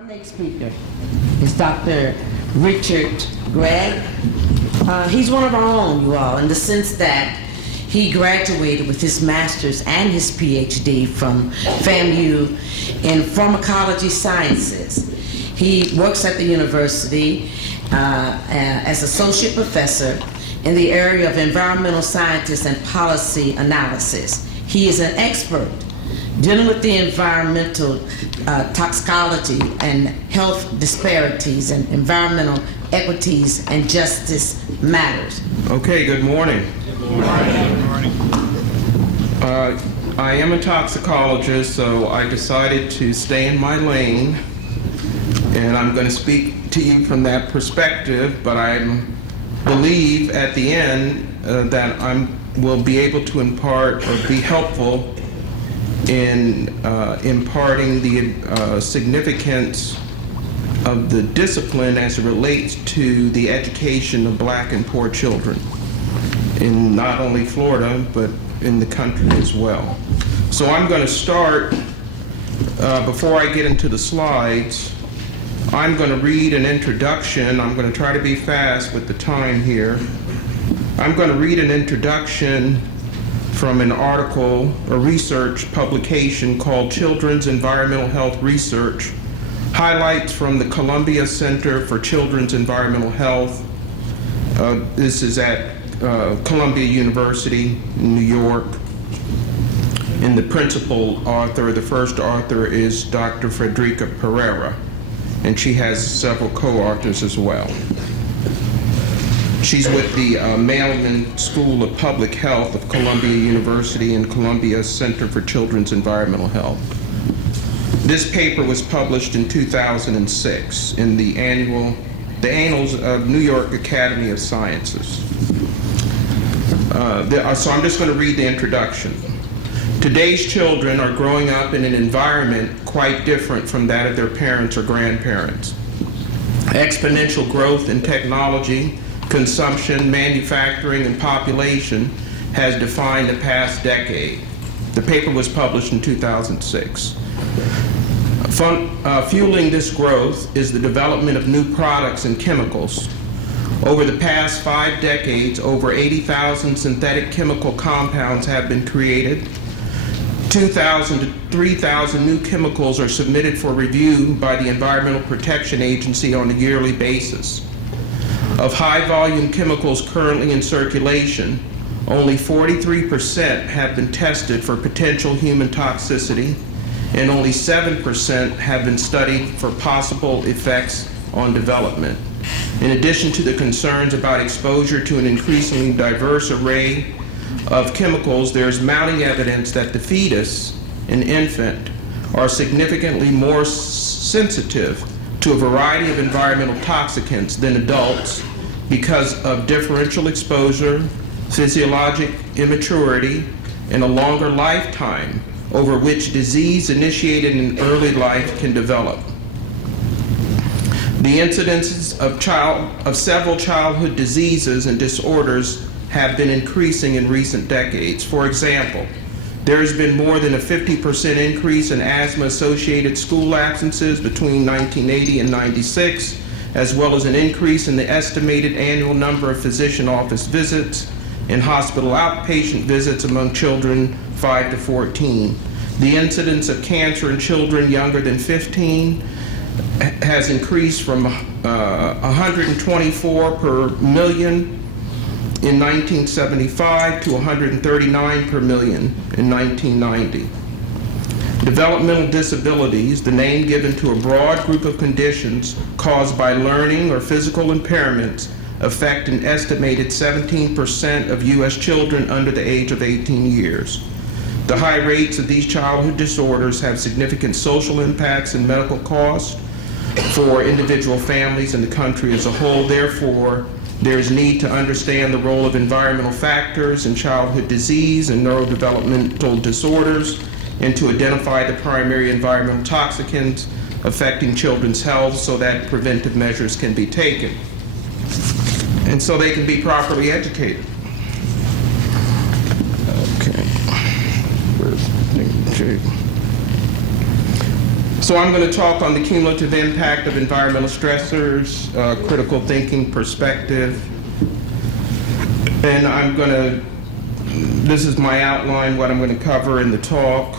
Our next speaker is Dr. Richard Gragg. He's one of our own, you all, in the sense that he graduated with his master's and his PhD from FAMU in pharmacology sciences. He works at the university as associate professor in the area of environmental scientists and policy analysis. He is an expert dealing with the environmental toxicology and health disparities and environmental equities and justice matters. Okay, good morning. Good morning. I am a toxicologist, so I decided to stay in my lane, and I'm going to speak to you from that perspective, but I believe at the end that I will be able to impart or be helpful in imparting the significance of the discipline as it relates to the education of black and poor children in not only Florida, but in the country as well. So I'm going to start, before I get into the slides, I'm going to read an introduction. I'm going to try to be fast with the time here. I'm going to read an introduction from an article, a research publication called Children's Environmental Health Research, highlights from the Columbia Center for Children's Environmental Health. This is at Columbia University in New York. And the principal author, the first author, is Dr. Frederica Pereira, and she has several co-authors as well. She's with the Mailman School of Public Health of Columbia University and Columbia Center for Children's Environmental Health. This paper was published in 2006 in the Annals of New York Academy of Sciences. So I'm just going to read the introduction. Today's children are growing up in an environment quite different from that of their parents or grandparents. Exponential growth in technology, consumption, manufacturing, and population has defined the past decade. The paper was published in 2006. Fueling this growth is the development of new products and chemicals. Over the past 5 decades, over 80,000 synthetic chemical compounds have been created. 2,000 to 3,000 new chemicals are submitted for review by the Environmental Protection Agency on a yearly basis. Of high-volume chemicals currently in circulation, only 43% have been tested for potential human toxicity, and only 7% have been studied for possible effects on development. In addition to the concerns about exposure to an increasingly diverse array of chemicals, there is mounting evidence that the fetus and infant are significantly more sensitive to a variety of environmental toxicants than adults because of differential exposure, physiologic immaturity, and a longer lifetime over which disease initiated in early life can develop. The incidences of several childhood diseases and disorders have been increasing in recent decades. For example, there has been more than a 50% increase in asthma-associated school absences between 1980 and 96, as well as an increase in the estimated annual number of physician office visits and hospital outpatient visits among children 5 to 14. The incidence of cancer in children younger than 15 has increased from 124 per million in 1975 to 139 per million in 1990. Developmental disabilities, the name given to a broad group of conditions caused by learning or physical impairments, affect an estimated 17% of U.S. children under the age of 18 years. The high rates of these childhood disorders have significant social impacts and medical costs for individual families and the country as a whole. Therefore, there is need to understand the role of environmental factors in childhood disease and neurodevelopmental disorders, and to identify the primary environmental toxicants affecting children's health so that preventive measures can be taken, and so they can be properly educated. Okay. So I'm going to talk on the cumulative impact of environmental stressors, critical thinking perspective, and this is my outline, what I'm going to cover in the talk.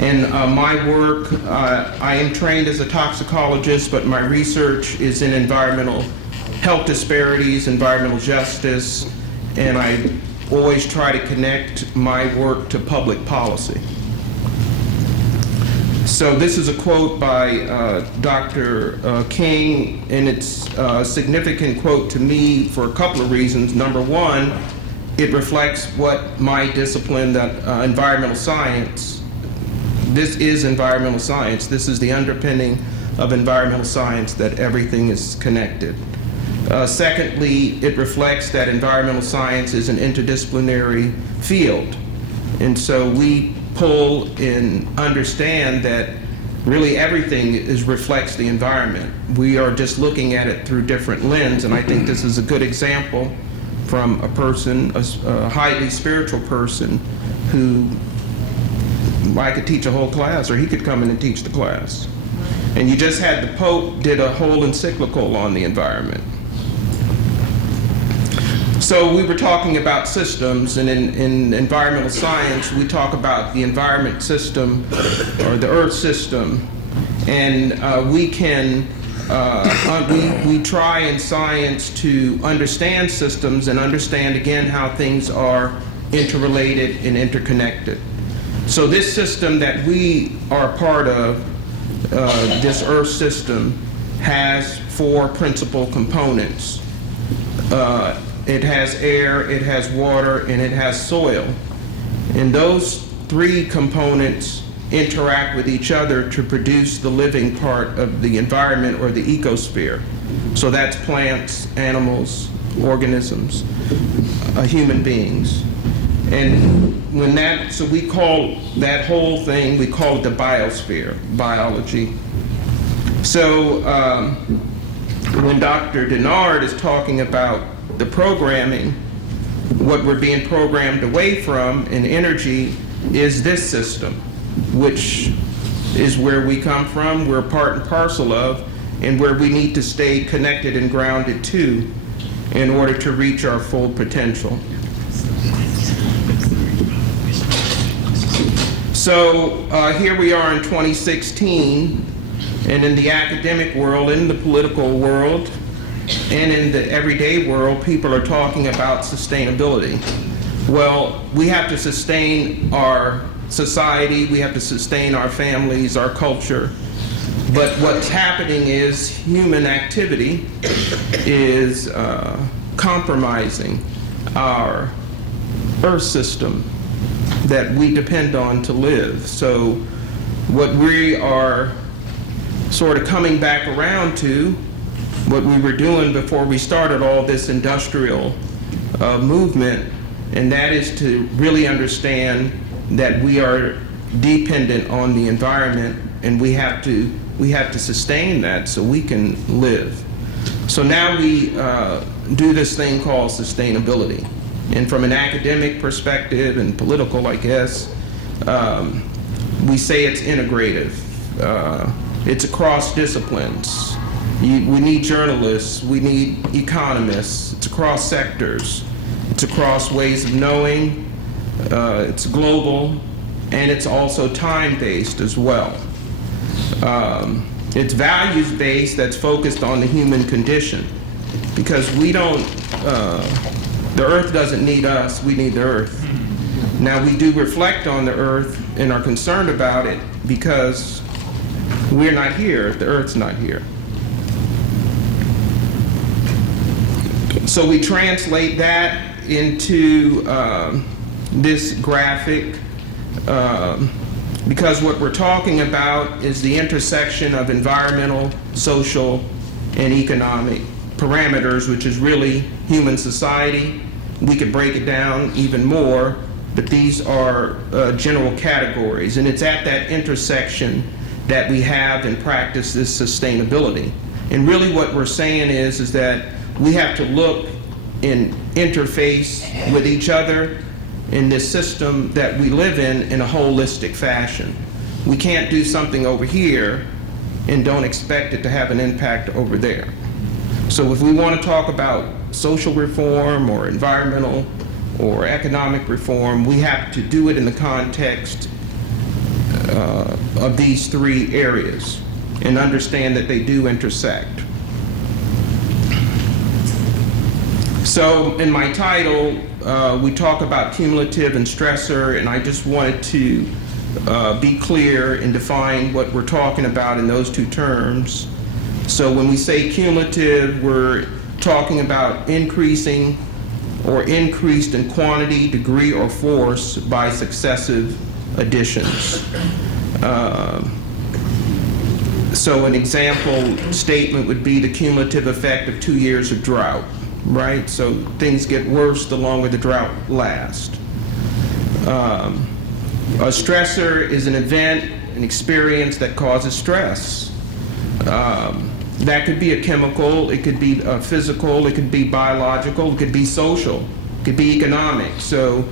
And my work, I am trained as a toxicologist, but my research is in environmental health disparities, environmental justice, and I always try to connect my work to public policy. So this is a quote by Dr. King, and it's a significant quote to me for a couple of reasons. Number one, it reflects what my discipline, that environmental science, this is environmental science. This is the underpinning of environmental science, that everything is connected. Secondly, it reflects that environmental science is an interdisciplinary field. And so we pull and understand that really everything reflects the environment. We are just looking at it through different lenses, and I think this is a good example from a person, a highly spiritual person, who I could teach a whole class, or he could come in and teach the class. And you just had the Pope did a whole encyclical on the environment. So we were talking about systems, and in environmental science, we talk about the environment system, or the Earth system, and we try in science to understand systems and understand again how things are interrelated and interconnected. So this system that we are part of, this Earth system, has four principal components. It has air, it has water, and it has soil. And those three components interact with each other to produce the living part of the environment, or the ecosphere. So that's plants, animals, organisms, human beings. And so we call that whole thing, we call it the biosphere, biology. So when Dr. Denard is talking about the programming, what we're being programmed away from in energy is this system, which is where we come from, we're part and parcel of, and where we need to stay connected and grounded to in order to reach our full potential. So here we are in 2016, and in the academic world, in the political world, and in the everyday world, people are talking about sustainability. Well, we have to sustain our society, we have to sustain our families, our culture, but what's happening is human activity is compromising our Earth system that we depend on to live. So what we are sort of coming back around to, what we were doing before we started all this industrial movement, and that is to really understand that we are dependent on the environment, and we have to sustain that so we can live. So now we do this thing called sustainability. And from an academic perspective and political, I guess, we say it's integrative. It's across disciplines. We need journalists, we need economists, it's across sectors, it's across ways of knowing, it's global, and it's also time-based as well. It's values-based, that's focused on the human condition, because we don't, the Earth doesn't need us, we need the Earth. Now we do reflect on the Earth and are concerned about it because we're not here if the Earth's not here. So we translate that into this graphic because what we're talking about is the intersection of environmental, social, and economic parameters, which is really human society. We could break it down even more, but these are general categories, and it's at that intersection that we have and practice this sustainability. And really what we're saying is that we have to look and interface with each other in this system that we live in a holistic fashion. We can't do something over here and don't expect it to have an impact over there. So if we want to talk about social reform or environmental or economic reform, we have to do it in the context of these three areas and understand that they do intersect. So in my title, we talk about cumulative and stressor, and I just wanted to be clear and define what we're talking about in those two terms. So when we say cumulative, we're talking about increasing or increased in quantity, degree, or force by successive additions. So an example statement would be the cumulative effect of 2 years of drought, right? So things get worse the longer the drought lasts. A stressor is an event, an experience that causes stress. That could be a chemical, it could be physical, it could be biological, it could be social, it could be economic. So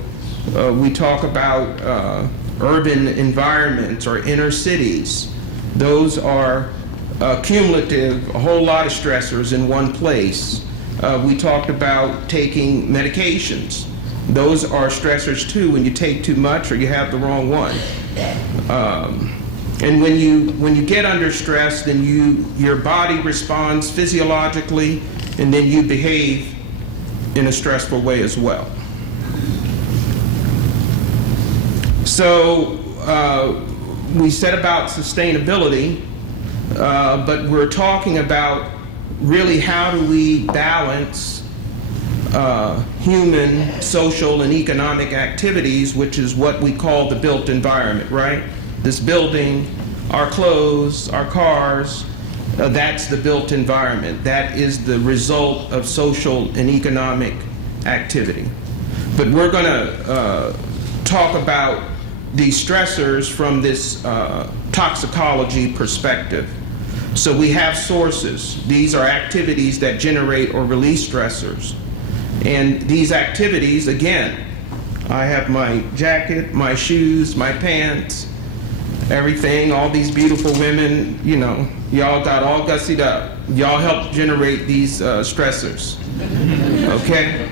we talk about urban environments or inner cities. Those are cumulative, a whole lot of stressors in one place. We talked about taking medications. Those are stressors too when you take too much or you have the wrong one. And when you get under stress, then your body responds physiologically, and then you behave in a stressful way as well. So we said about sustainability, but we're talking about really how do we balance human, social, and economic activities, which is what we call the built environment, right? This building, our clothes, our cars, that's the built environment. That is the result of social and economic activity. But we're going to talk about these stressors from this toxicology perspective. So we have sources. These are activities that generate or release stressors. And these activities, again, I have my jacket, my shoes, my pants, everything, all these beautiful women, you know, y'all got all gussied up. Y'all helped generate these stressors, okay?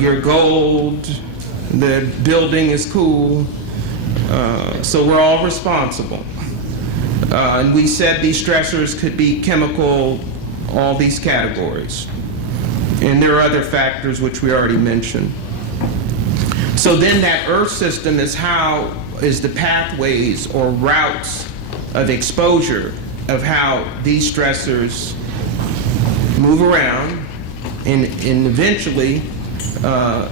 You're gold, the building is cool, so we're all responsible. And we said these stressors could be chemical, all these categories. And there are other factors which we already mentioned. So then that Earth system is the pathways or routes of exposure of how these stressors move around, and eventually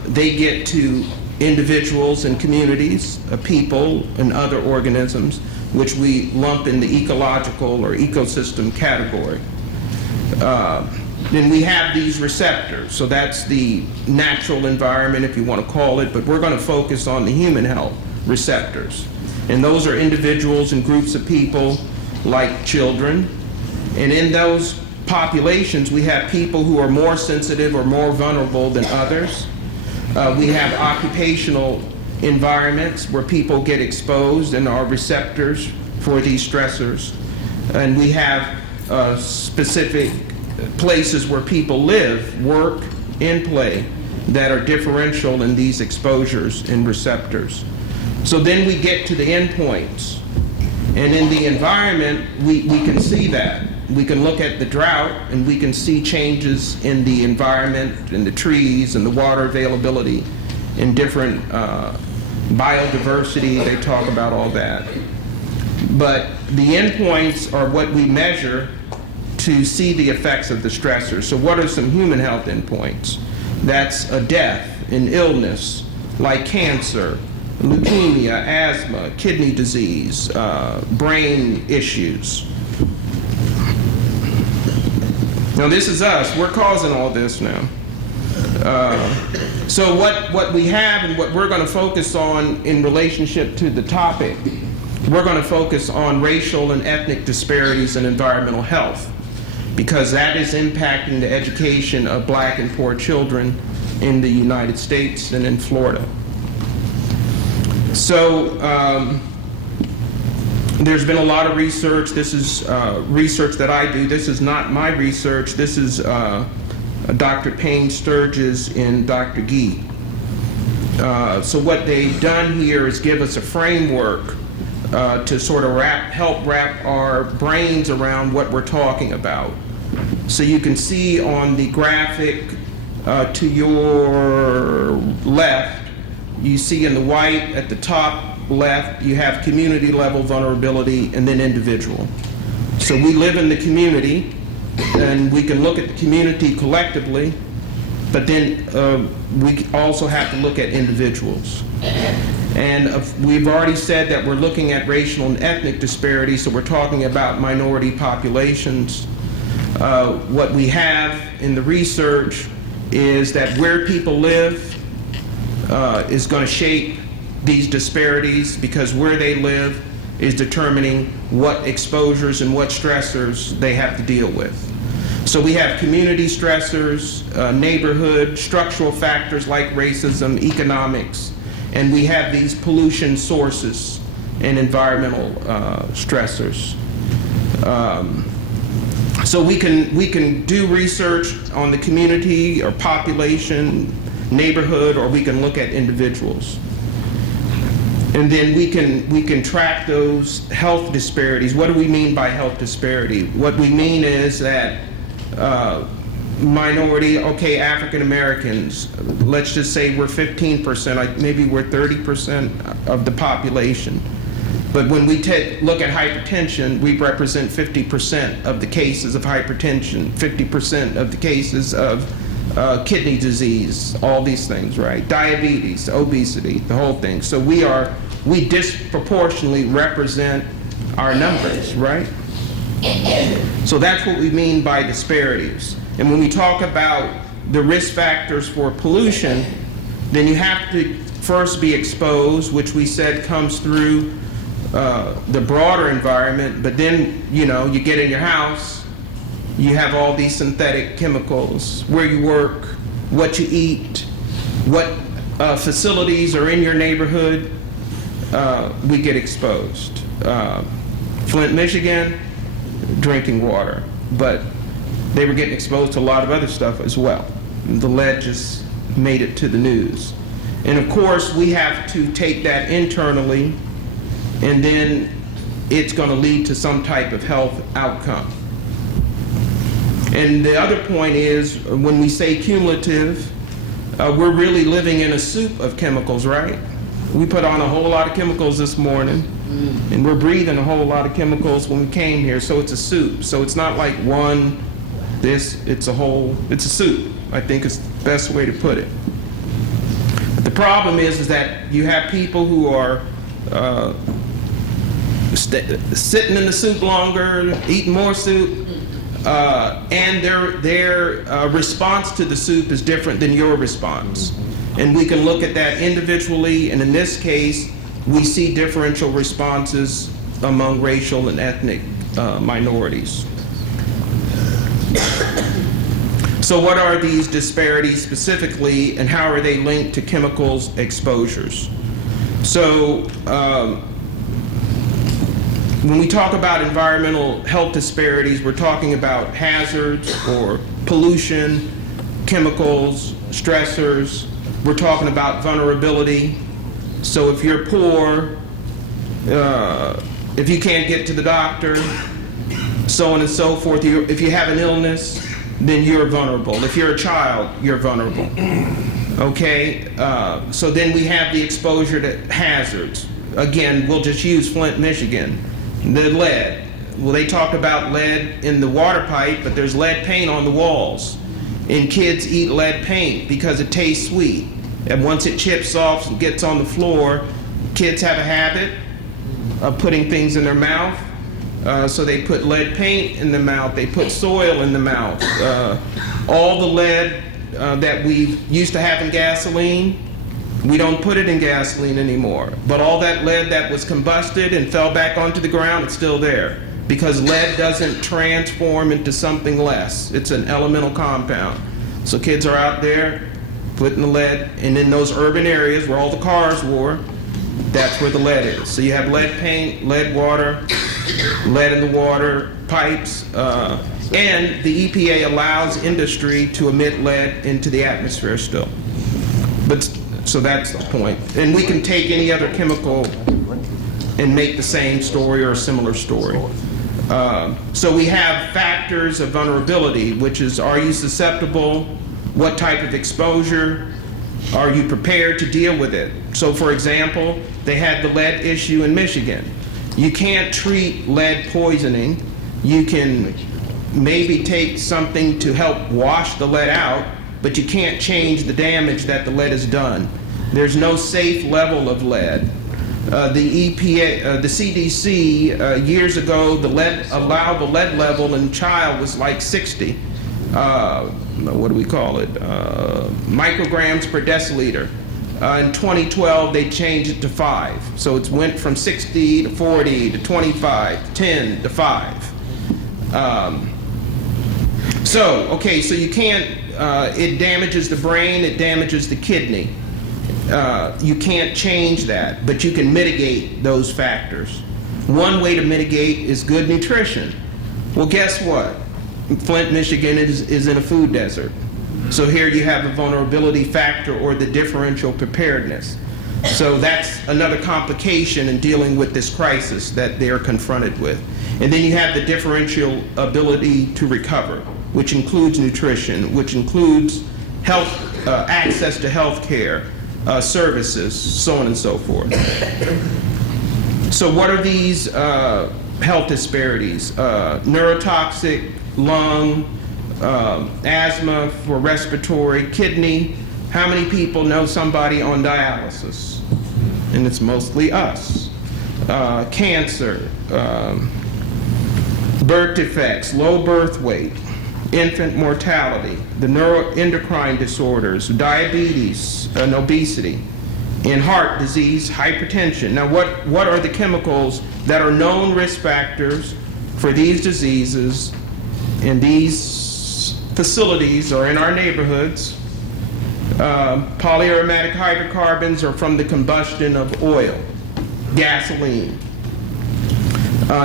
they get to individuals and communities, people and other organisms, which we lump in the ecological or ecosystem category. Then we have these receptors, so that's the natural environment, if you want to call it, but we're going to focus on the human health receptors. And those are individuals and groups of people like children. And in those populations, we have people who are more sensitive or more vulnerable than others. We have occupational environments where people get exposed and are receptors for these stressors. And we have specific places where people live, work, and play that are differential in these exposures and receptors. So then we get to the endpoints. And in the environment, we can see that. We can look at the drought and we can see changes in the environment, in the trees, and the water availability, in different biodiversity. They talk about all that. But the endpoints are what we measure to see the effects of the stressors. So what are some human health endpoints? That's a death, an illness, like cancer, leukemia, asthma, kidney disease, brain issues. Now this is us. We're causing all this now. So what we have and what we're going to focus on in relationship to the topic, we're going to focus on racial and ethnic disparities in environmental health, because that is impacting the education of black and poor children in the United States and in Florida. So There's been a lot of research. This is research that I do. This is not my research. This is Dr. Payne Sturgis and Dr. Gee. So what they've done here is give us a framework to sort of help wrap our brains around what we're talking about. So you can see on the graphic to your left, you see in the white at the top left, you have community level vulnerability and then individual. So we live in the community and we can look at the community collectively, but then we also have to look at individuals. And we've already said that we're looking at racial and ethnic disparities, so we're talking about minority populations. What we have in the research is that where people live is going to shape these disparities, because where they live is determining what exposures and what stressors they have to deal with. So we have community stressors, neighborhood, structural factors like racism, economics, and we have these pollution sources and environmental stressors. So we can do research on the community or population, neighborhood, or we can look at individuals. And then we can track those health disparities. What do we mean by health disparity? What we mean is that minority, okay, African Americans, let's just say we're 15%, maybe we're 30% of the population. But when we look at hypertension, we represent 50% of the cases of hypertension, 50% of the cases of kidney disease, all these things, right? Diabetes, obesity, the whole thing. So we disproportionately represent our numbers, right? So that's what we mean by disparities. And when we talk about the risk factors for pollution, then you have to first be exposed, which we said comes through the broader environment, but then, you get in your house, you have all these synthetic chemicals, where you work, what you eat, what facilities are in your neighborhood, we get exposed. Flint, Michigan, drinking water, but they were getting exposed to a lot of other stuff as well. The lead just made it to the news. And of course, we have to take that internally, and then it's going to lead to some type of health outcome. And the other point is, when we say cumulative, we're really living in a soup of chemicals, right? We put on a whole lot of chemicals this morning, and we're breathing a whole lot of chemicals when we came here, so it's a soup. So it's not like it's a soup. I think it's the best way to put it. But the problem is that you have people who are sitting in the soup longer, eating more soup, and their response to the soup is different than your response. And we can look at that individually, and in this case, we see differential responses among racial and ethnic minorities. So what are these disparities specifically, and how are they linked to chemicals exposures? So when we talk about environmental health disparities, we're talking about hazards or pollution, chemicals, stressors. We're talking about vulnerability. So if you're poor, if you can't get to the doctor, so on and so forth, if you have an illness, then you're vulnerable. If you're a child, you're vulnerable. Okay? So then we have the exposure to hazards. Again, we'll just use Flint, Michigan. The lead. Well, they talked about lead in the water pipe, but there's lead paint on the walls. And kids eat lead paint because it tastes sweet. And once it chips off and gets on the floor, kids have a habit of putting things in their mouth. So they put lead paint in the mouth, they put soil in the mouth. All the lead that we used to have in gasoline, we don't put it in gasoline anymore. But all that lead that was combusted and fell back onto the ground, it's still there. Because lead doesn't transform into something less. It's an elemental compound. So kids are out there putting the lead, and in those urban areas where all the cars were, That's where the lead is. So you have lead paint, lead water, lead in the water, pipes, and the EPA allows industry to emit lead into the atmosphere still. But so that's the point. And we can take any other chemical and make the same story or a similar story. So we have factors of vulnerability, which is, are you susceptible? What type of exposure? Are you prepared to deal with it? So for example, they had the lead issue in Michigan. You can't treat lead poisoning. You can maybe take something to help wash the lead out, but you can't change the damage that the lead has done. There's no safe level of lead. The EPA, the CDC, years ago, allowed the lead level in child was like 60. What do we call it? Micrograms per deciliter. In 2012, they changed it to 5. So it went from 60 to 40 to 25, to 10 to 5. So you can't, it damages the brain, it damages the kidney. You can't change that, but you can mitigate those factors. One way to mitigate is good nutrition. Well, guess what? Flint, Michigan is in a food desert. So here you have the vulnerability factor or the differential preparedness. So that's another complication in dealing with this crisis that they're confronted with. And then you have the differential ability to recover, which includes nutrition, which includes health, access to health care, services, so on and so forth. So what are these health disparities? Neurotoxic, lung, asthma for respiratory, kidney. How many people know somebody on dialysis? And it's mostly us. Cancer, birth defects, low birth weight, infant mortality, the neuroendocrine disorders, diabetes and obesity, and heart disease, hypertension. Now what are the chemicals that are known risk factors for these diseases in these facilities or in our neighborhoods? Polyaromatic hydrocarbons are from the combustion of oil, gasoline.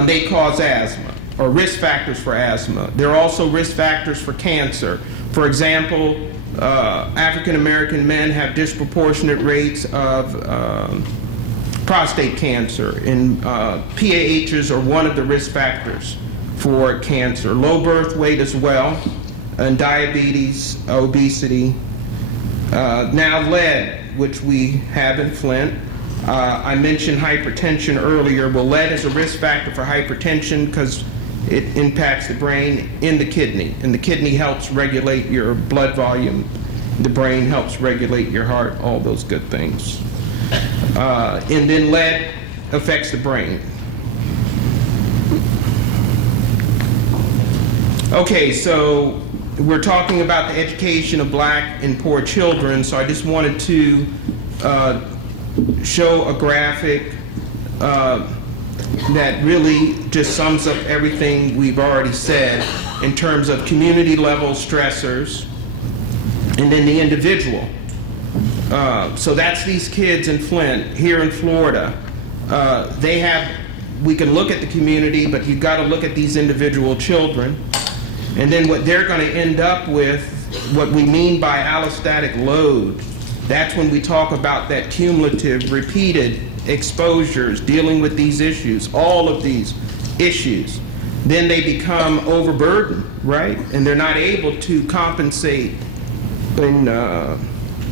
They cause asthma, or risk factors for asthma. They're also risk factors for cancer. For example, African American men have disproportionate rates of prostate cancer, and PAHs are one of the risk factors for cancer. Low birth weight as well, and diabetes, obesity. Now lead, which we have in Flint. I mentioned hypertension earlier. Well, lead is a risk factor for hypertension because it impacts the brain and the kidney. And the kidney helps regulate your blood volume. The brain helps regulate your heart, all those good things. And then lead affects the brain. Okay, so we're talking about the education of black and poor children, so I just wanted to show a graphic that really just sums up everything we've already said in terms of community level stressors and then the individual. So that's these kids in Flint, here in Florida. We can look at the community, but you've got to look at these individual children. And then what they're going to end up with, what we mean by allostatic load, that's when we talk about that cumulative, repeated exposures, dealing with these issues, all of these issues. Then they become overburdened, right? And they're not able to compensate and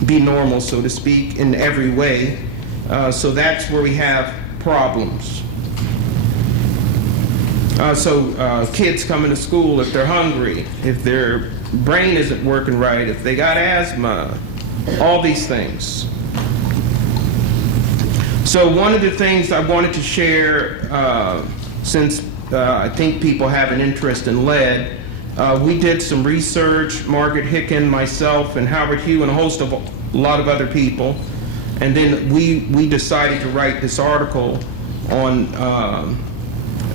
be normal, so to speak, in every way. So that's where we have problems. Kids coming to school if they're hungry, if their brain isn't working right, if they got asthma, all these things. So one of the things I wanted to share, since I think people have an interest in lead, we did some research, Margaret Hicken, myself, and Howard Hugh, and a lot of other people, and then we decided to write this article on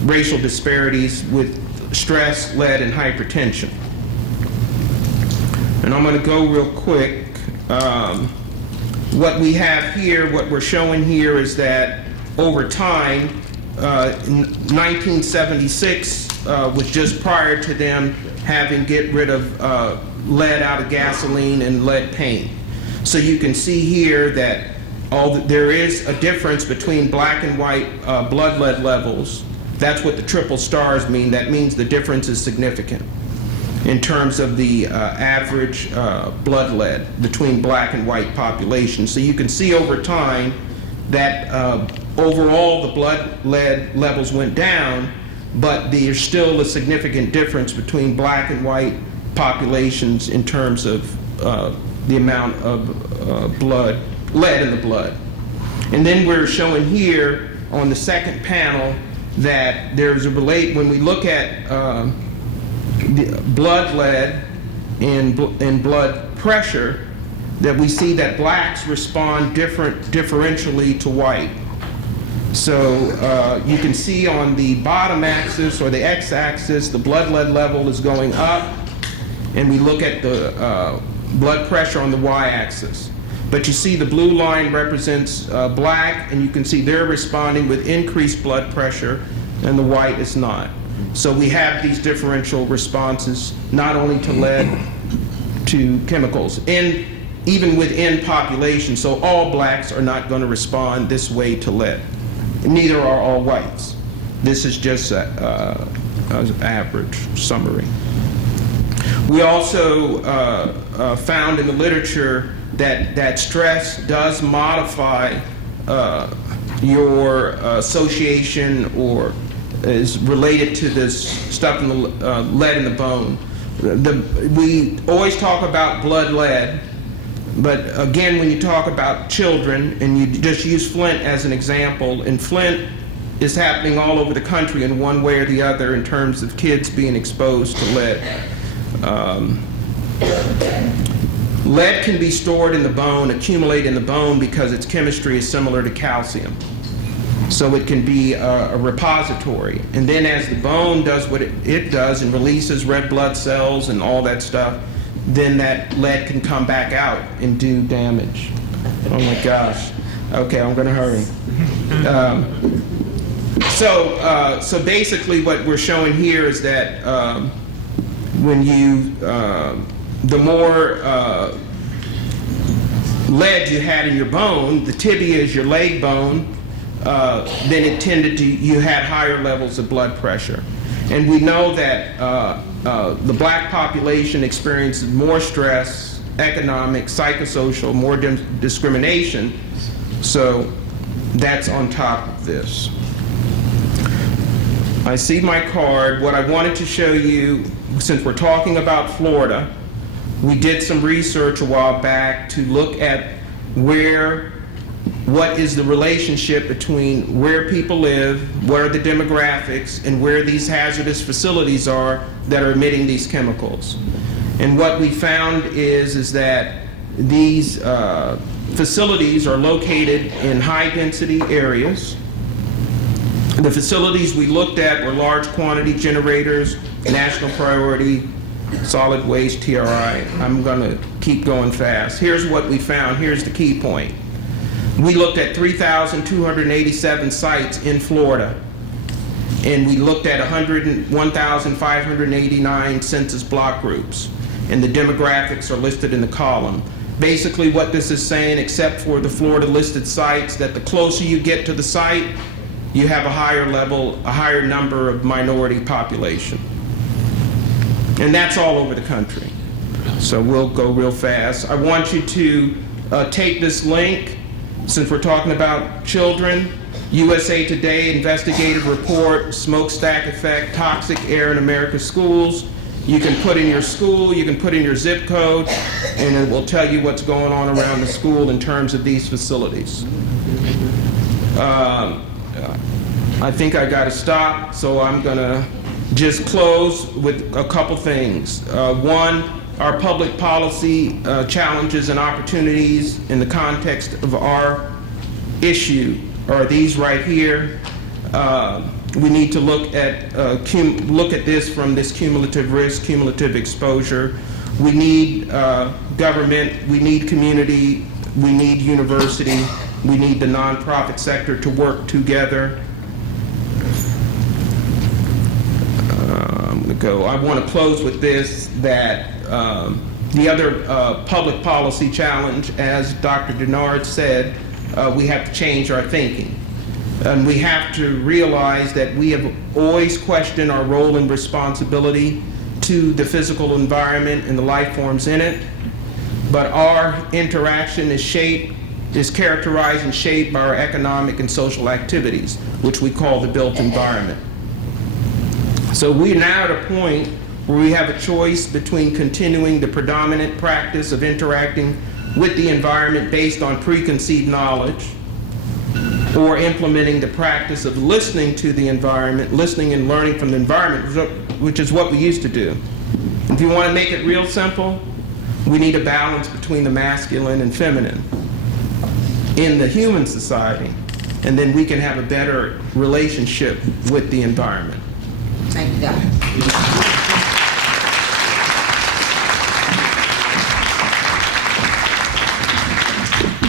racial disparities with stress, lead, and hypertension. And I'm going to go real quick. What we have here, what we're showing here is that over time, in 1976 was just prior to them having get rid of lead out of gasoline and lead paint. So you can see here that there is a difference between black and white blood lead levels. That's what the triple stars mean. That means the difference is significant in terms of the average blood lead between black and white populations. So you can see over time that overall the blood lead levels went down, but there's still a significant difference between black and white populations in terms of the amount of lead in the blood. And then we're showing here on the second panel that there's when we look at the blood lead and blood pressure, that we see that blacks respond differentially to white. So you can see on the bottom axis or the x-axis, the blood lead level is going up, and we look at the blood pressure on the y-axis. But you see the blue line represents black, and you can see they're responding with increased blood pressure, and the white is not. So we have these differential responses, not only to lead, to chemicals, and even within population. So all blacks are not going to respond this way to lead. Neither are all whites. This is just an average summary. We also found in the literature that stress does modify your association or is related to this stuff in the lead in the bone. We always talk about blood lead, but again, when you talk about children, and you just use Flint as an example, and Flint is happening all over the country in one way or the other in terms of kids being exposed to lead. Lead can be stored in the bone, accumulate in the bone, because its chemistry is similar to calcium. So it can be a repository. And then as the bone does what it does and releases red blood cells and all that stuff, then that lead can come back out and do damage. Oh my gosh. Okay, I'm gonna hurry. So basically what we're showing here is that when you, the more lead you had in your bone, the tibia is your leg bone, then it tended to, you had higher levels of blood pressure. And we know that the black population experiences more stress, economic, psychosocial, more discrimination. So that's on top of this. I see my card. What I wanted to show you, since we're talking about Florida, we did some research a while back to look at what is the relationship between where people live, what are the demographics, and where these hazardous facilities are that are emitting these chemicals. And what we found is that these facilities are located in high-density areas. The facilities we looked at were large quantity generators, national priority, solid waste, TRI. I'm going to keep going fast. Here's what we found. Here's the key point. We looked at 3,287 sites in Florida, and we looked at 1,589 census block groups, and the demographics are listed in the column. Basically what this is saying, except for the Florida listed sites, that the closer you get to the site, you have a higher number of minority population. And that's all over the country. So we'll go real fast. I want you to take this link, since we're talking about children, USA Today investigative report, smokestack effect, toxic air in America's schools. You can put in your school, you can put in your zip code, and it will tell you what's going on around the school in terms of these facilities. I think I got to stop, so I'm going to just close with a couple things. One, our public policy challenges and opportunities in the context of our issue are these right here. We need to look at this from this cumulative risk, cumulative exposure. We need government, we need community We need university. We need the nonprofit sector to work together. I want to close with this, that the other public policy challenge, as Dr. Denard said, we have to change our thinking. And we have to realize that we have always questioned our role and responsibility to the physical environment and the life forms in it, but our interaction is characterized and shaped by our economic and social activities, which we call the built environment. So we're now at a point where we have a choice between continuing the predominant practice of interacting with the environment based on preconceived knowledge, or implementing the practice of listening to the environment, listening and learning from the environment, which is what we used to do. If you want to make it real simple, we need a balance between the masculine and feminine in the human society, and then we can have a better relationship with the environment. Thank you, Doc.